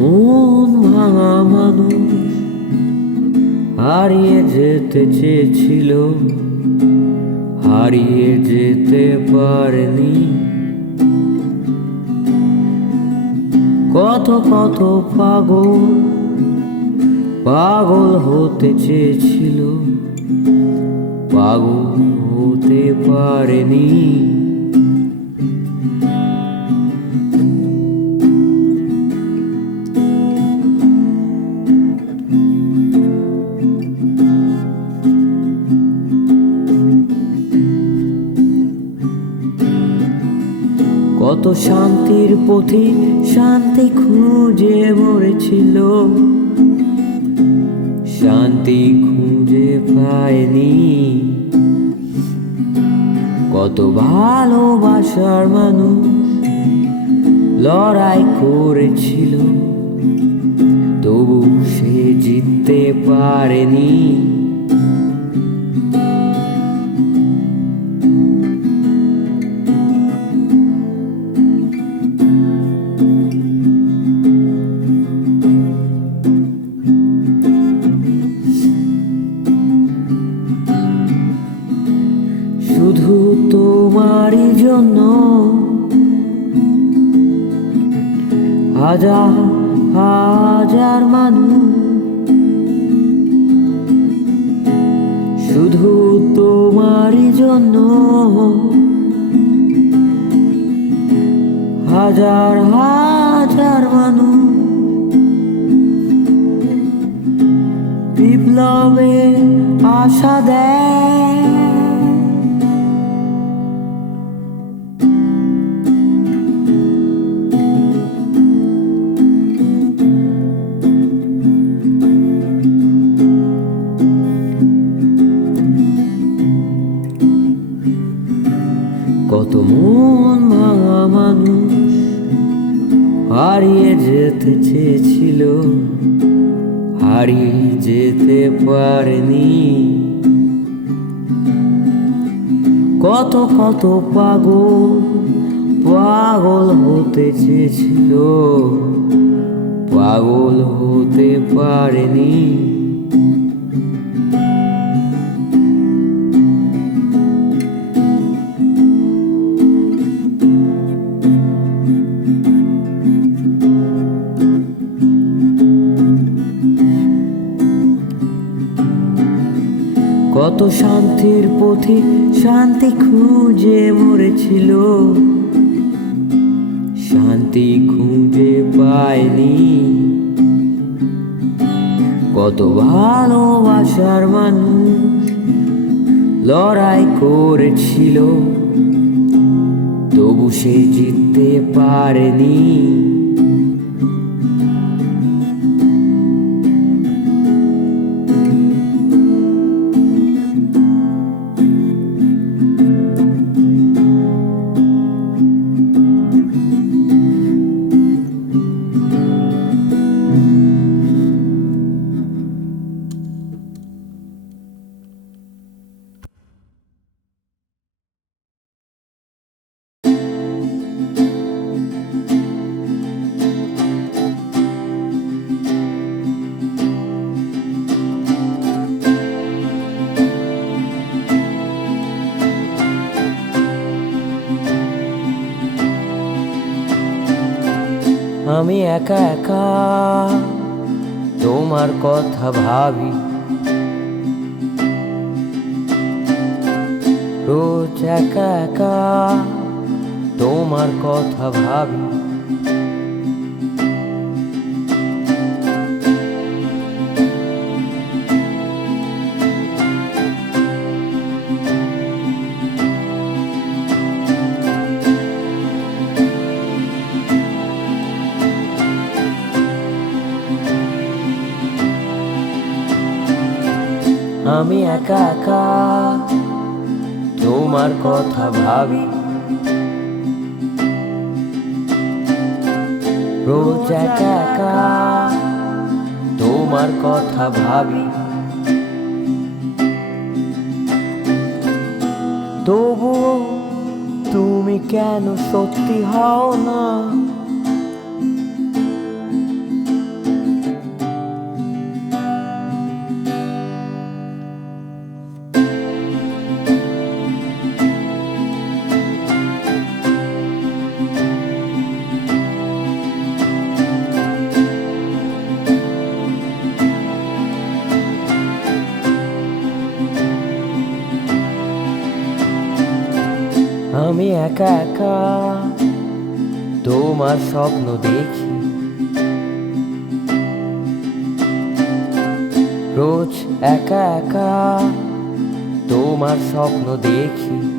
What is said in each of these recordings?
মন ভাঙা মানুষ হারিয়ে যেতে চেয়েছিল, হারিয়ে যেতে পারেনি। কত কত পাগল পাগল হতে চেয়েছিল, পাগল হতে পারেনি। কত শান্তির পথে শান্তি খুঁজে মরেছিল। শান্তি খুঁজে পায়নি। কত ভালোবাসার মানুষ লড়াই করেছিল, তবু সে জিততে পারেনি। শুধু তোমারই জন্য। হাজার হাজার মানুষ বিপ্লবে আশা দেয়। কত পাগল পাগল হতে চেয়েছিল। পাগল হতে পারেনি। শান্তির পথে শান্তি খুঁজে মরেছিল। শান্তি খুঁজে পায়নি কত ভালোবাসার মানুষ লড়াই করেছিল, তবু সে জিততে পারেনি। একা একা। তোমার কথা ভাবি। রোজ একা একা। তোমার কথা ভাবি। আমি একা একা তোমার কথা ভাবি। রোজ একা একা তোমার কথা ভাবি। তবুও তুমি কেন সত্যি হও না? একা একা তোমার স্বপ্ন দেখি। রোজ একা একা তোমার স্বপ্ন দেখি।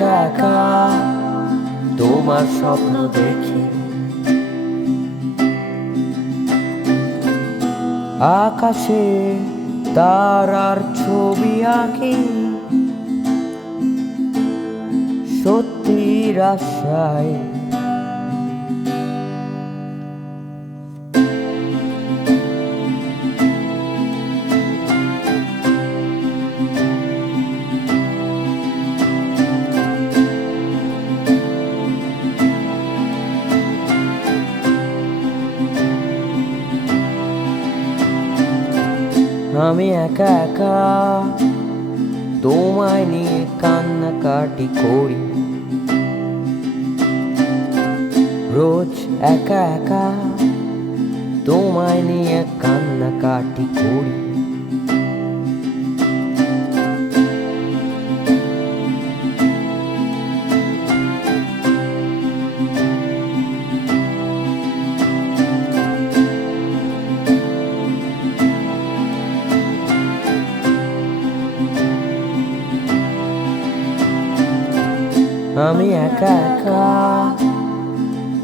একা একা তোমার স্বপ্ন দেখি। আকাশে তারার ছবি আঁকি। সত্যি আশায় আমি একা একা তোমায় নিয়ে কান্নাকাটি করি। রোজ একা একা তোমায় নিয়ে কান্নাকাটি করি।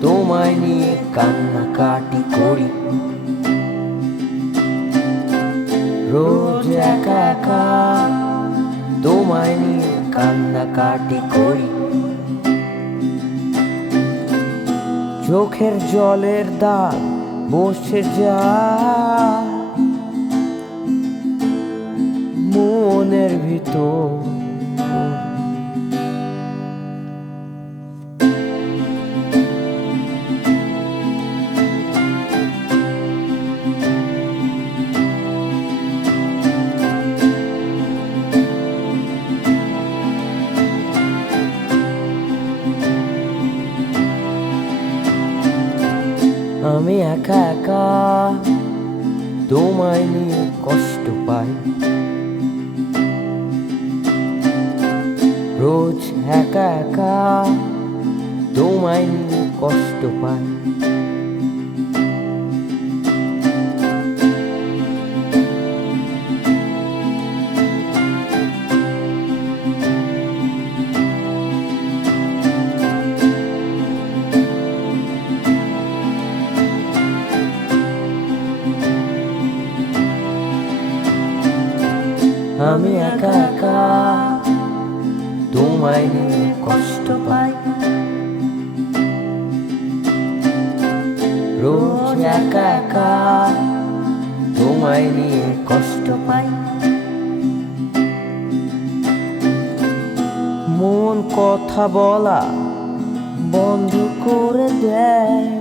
তোমায় নিয়ে কান্নাকাটি করি। রোজ একা একা তোমায় নিয়ে কান্নাকাটি করি। চোখের জলের দাগ বসে যা মনের ভিতর একা তোমায় নিয়ে কষ্ট পাই। রোজ একা একা তোমায় নিয়ে কষ্ট পাই। কষ্ট পাই রোজ একা একা তোমায় নিয়ে কষ্ট পাই। মন কথা বলা বন্ধ করে দেয়।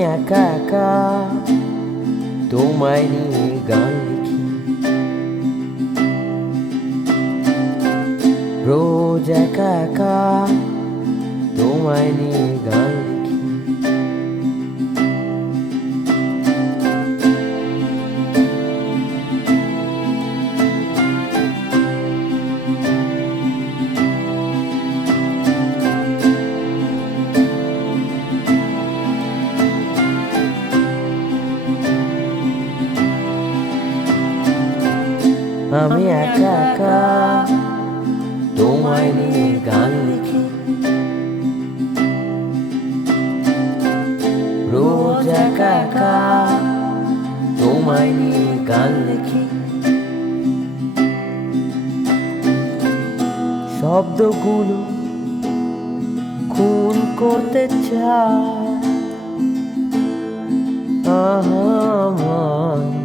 একা একা তোমায় নিয়ে গান লিখি। রোজ একা একা তোমায় নিয়ে গান লিখি। আমি একা একা তোমায় নিয়ে গান লিখি। রোজ একা একা তোমায় নিয়ে গান লিখি। শব্দগুলো খুন করতে চায়। আমায়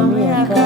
আমি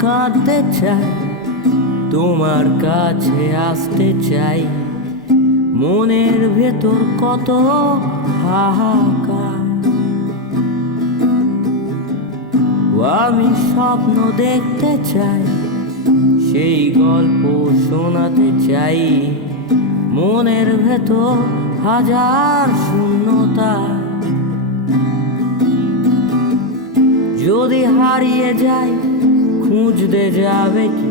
কাঁদতে চাই, তোমার কাছে আসতে চাই। মনের ভেতর কত হাহাকার। আমি স্বপ্ন দেখতে চাই, সেই গল্প শোনাতে চাই। মনের ভেতর হাজার শূন্যতা। যদি হারিয়ে যায় খুঁজতে যাবে কি?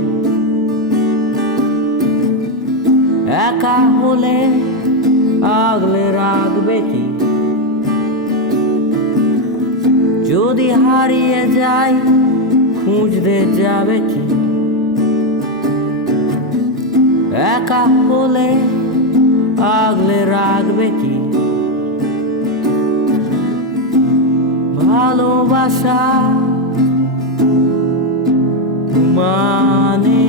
একা হলে আগলে রাখবে কি? যদি হারিয়ে যায়, খুঁজতে যাবে কি? একা হলে আগলে রাখবে কি? ভালোবাসা মানে কি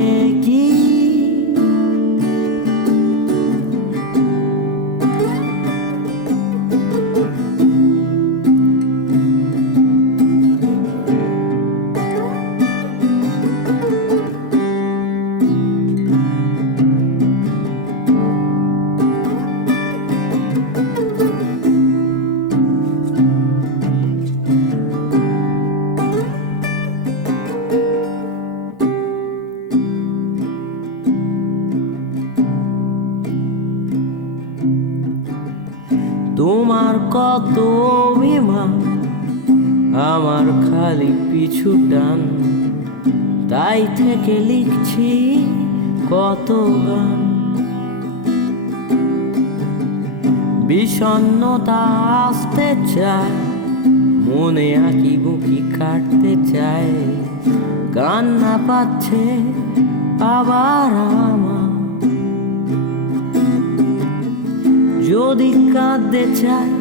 তাই থেকে লিখছি কত গান। বিষণ্ণতা আসতে চায়, মনে আঁকি বুকি কাটতে চায়। কান্না পাচ্ছে আবার আমার। যদি কাঁদতে চায়,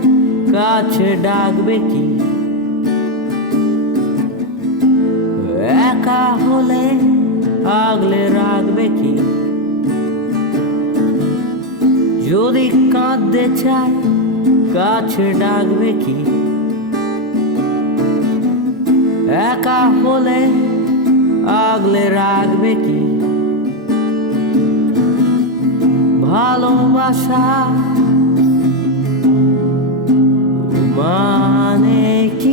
কাছে ডাকবে কি হলে আগলে রাখবে কি? যদি কাঁদতে চায়, কাছে ডাকবে কি? একা হলে আগলে রাখবে কি? ভালোবাসা মানে কি?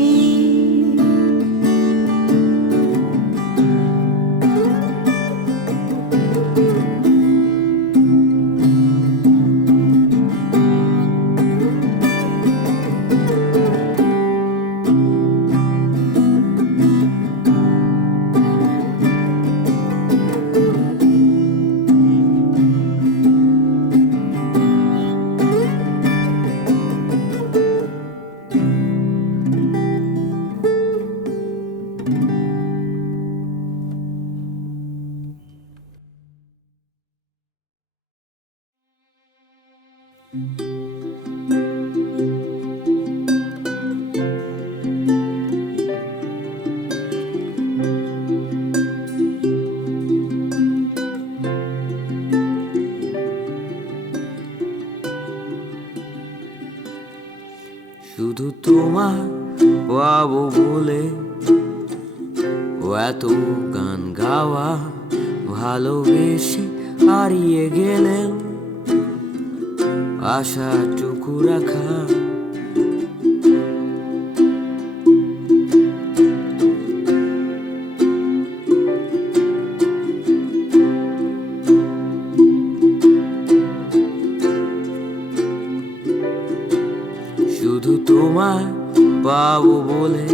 পাবো বলে,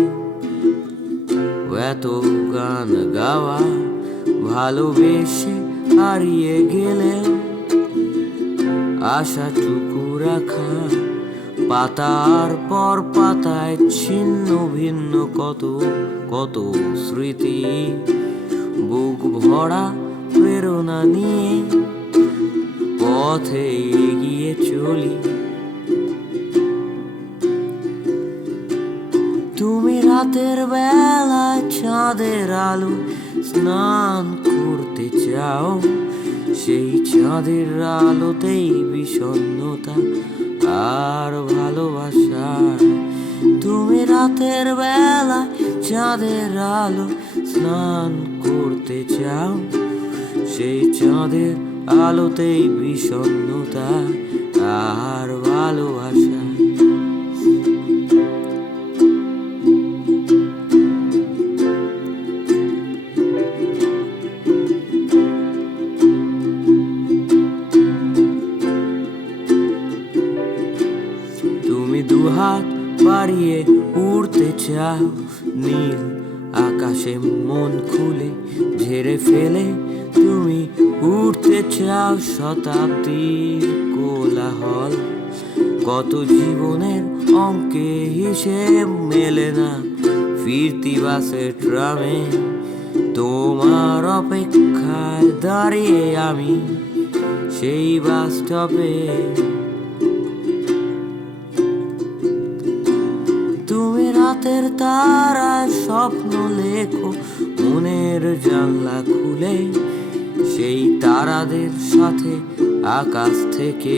এত গান গাওয়া ভালোবেসে হারিয়ে গেলে, আশাটুকু রাখা পাতার পর পাতায় ছিন্ন ভিন্ন কত কত স্মৃতি, বুক ভরা প্রেরণা নিয়ে পথে এগিয়ে চলি। তুমি রাতের বেলা চাঁদের আলো স্নান করতে চাও, সেই চাঁদের আলোতেই বিষণ্ণতা আর ভালোবাসা। তুমি রাতের বেলা চাঁদের আলো স্নান করতে চাও, সেই চাঁদের আলোতেই বিষণ্ণতা শতাব্দীর কোলাহল। কত জীবনের অঙ্কে হিসেব মেলে না। ফিরতি বাসে ট্রামে তোমার অপেক্ষায় দাঁড়িয়ে আমি। সেই বাস স্টপে তুমি রাতের তারা স্বপ্ন লেখো, মনের জানলা খুলে সেই তারাদের সাথে আকাশ থেকে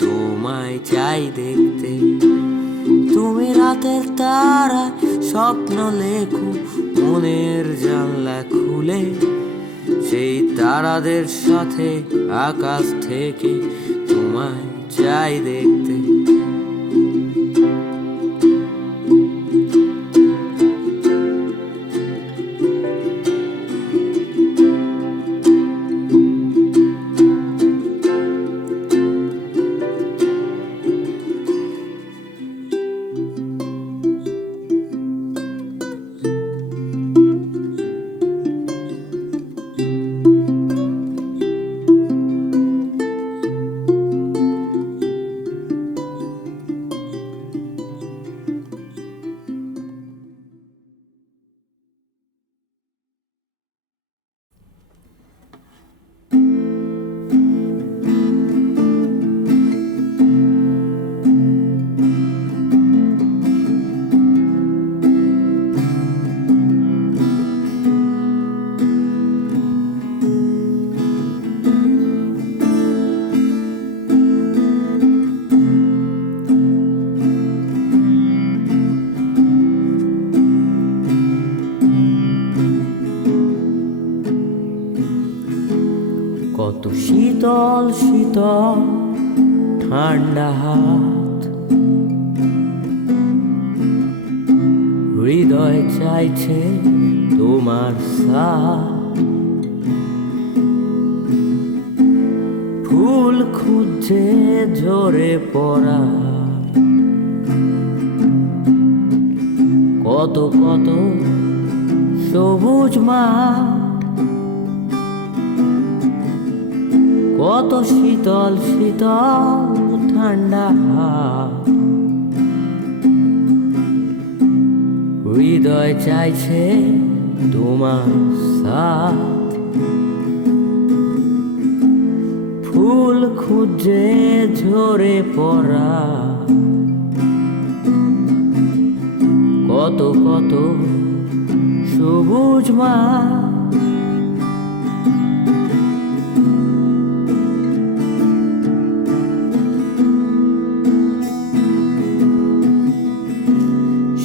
তোমায় চাই দেখতে। তুমি রাতের তারা স্বপ্ন লেখো, মনের জানলা খুলে। সেই তারাদের সাথে আকাশ থেকে তোমায় চাই দেখতে। ঝরে পড়া। কত কত সবুজ মাঠ কত শীতল শীতল ঠান্ডা হৃদয় চাইছে তোমার সাথ। ফুল খুঁজে ঝরে পড়া। কত কত সবুজ মা।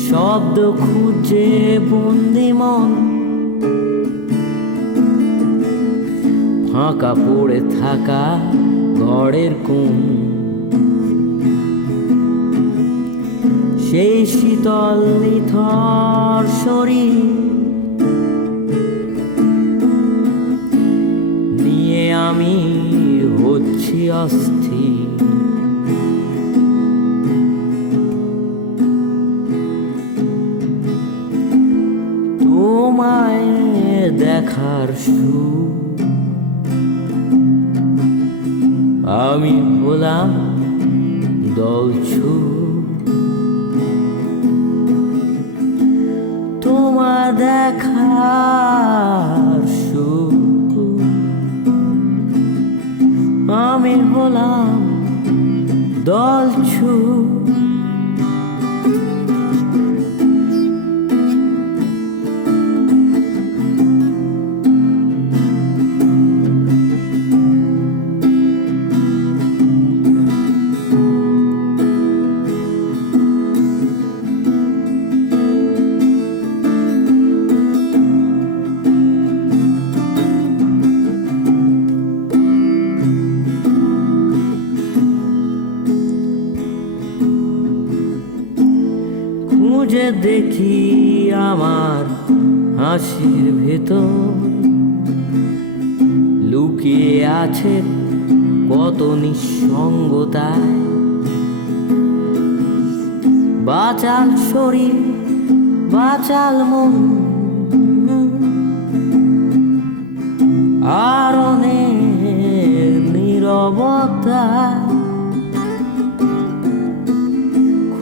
শব্দ খুঁজে বন্দি মন ফাঁকা পড়ে থাকা ঘরের কোণ। সেই শীতল নিথর শরীর নিয়ে আমি হচ্ছি অস্থির। তোমায় দেখার সুখ আমি হলাম দৌছু তোমার দেখার সুখ। আমি হলাম দলছু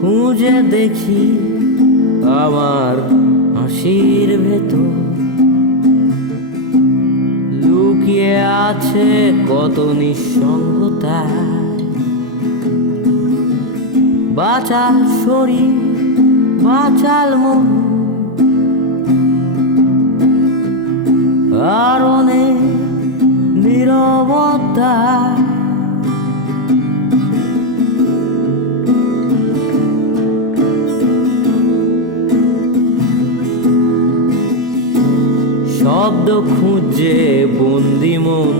খুঁজে দেখি আমার হাসির ভেতর। লুকিয়ে আছে কত নিঃসঙ্গতা। বাচাল শরীর, বাচাল মন। আর নীরবতা। খুঁজে বন্দি মন।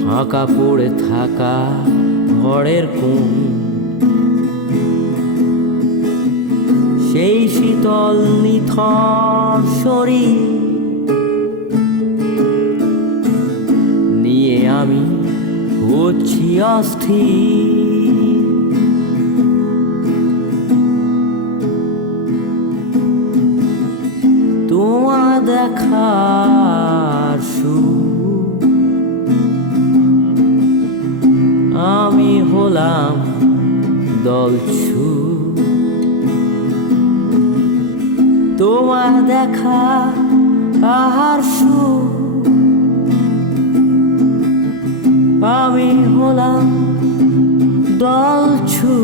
ফাঁকা পড়ে থাকা ঘরের কোণ। সেই শীতল নিথর শরীর নিয়ে আমি হচ্ছি অস্থির। দেখার সুখ আমি হলাম দলছু তোমার দেখা আহার সুখ আমি হলাম দলছু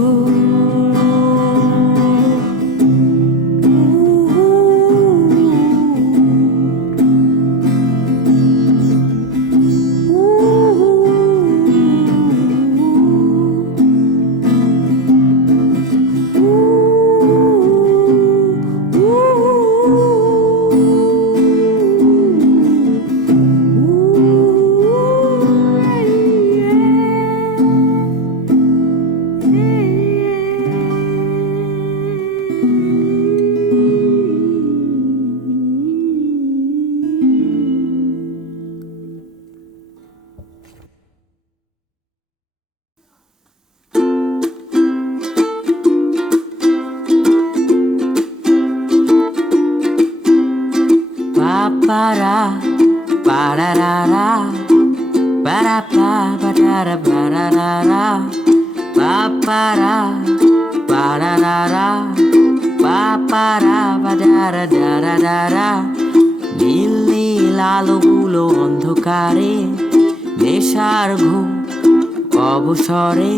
অবসরে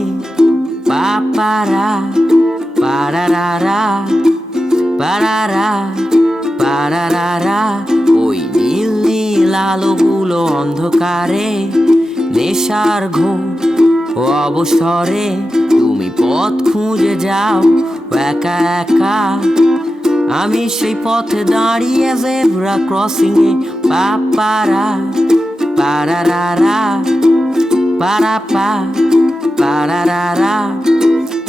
পাপারা পারারারা পারারা পারারারা ওই নীল নীল আলোগুলো অন্ধকারে, নেশার ঘুম অবসরে। তুমি পথ খুঁজে যাও একা একা। আমি সেই পথে দাঁড়িয়ে জেব্রা ক্রসিং এ পাপারা পারারারা para pa pararara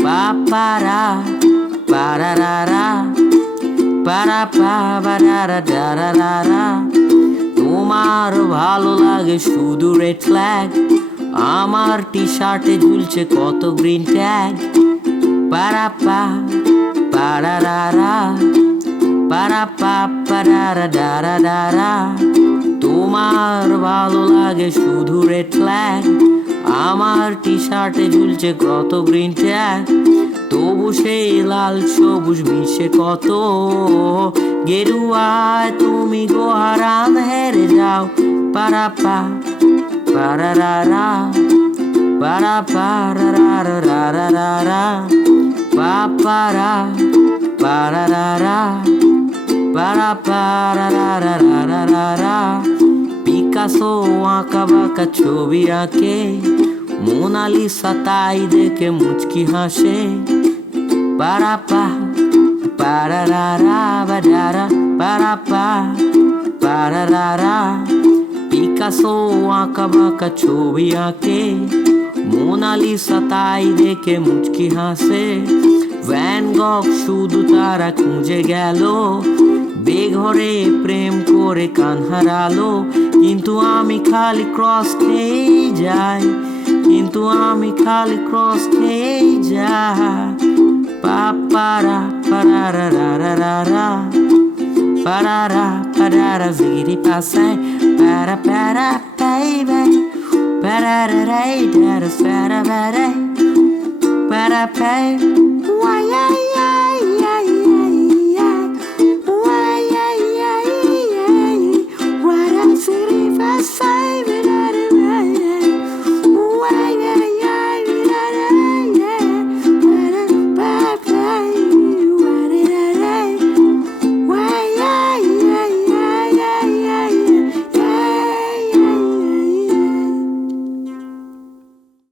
pa para pararara para pa parara dararara তোমার ভালো লাগে শুধু রেড ফ্ল্যাগ আমার টি শার্টে ঝুলছে কত green tag para pa pararara para pa parara dararara তোমার ভালো লাগে শুধু রেড ফ্ল্যাগ আমার টি শার্টে ঝুলছে কত গ্রিন ট্যাগ তবু সেই লাল সবুজ মিশে কত গেরুয়ায় তুমি গোহারান হেরে যাও পারা পা পারারা পারা পারারা পাপারা পারারা para para ra ra ra ra ra ra Picasso আঁকা বাঁকা ছবি আঁকে। মোনালিসা তাই দেখে মুচকি হাসে। পারা পা, পারা রা রা পিকাসো আঁকা বাঁকা ছবি আঁকে। মোনালিসা তাই দেখে মুচকি হাসে। ভ্যান গক শুধু তারা খুঁজে গেল। বেঘরে প্রেম করে কান হারালো। কিন্তু আমি খালি ক্রস খেয়েই যাই কিন্তু আমি খালি ক্রস খেয়েই যাই পাপারা পারারা রা রা রা রা parara parara viri passai para para baby parara rai dara para para para para why yeah yeah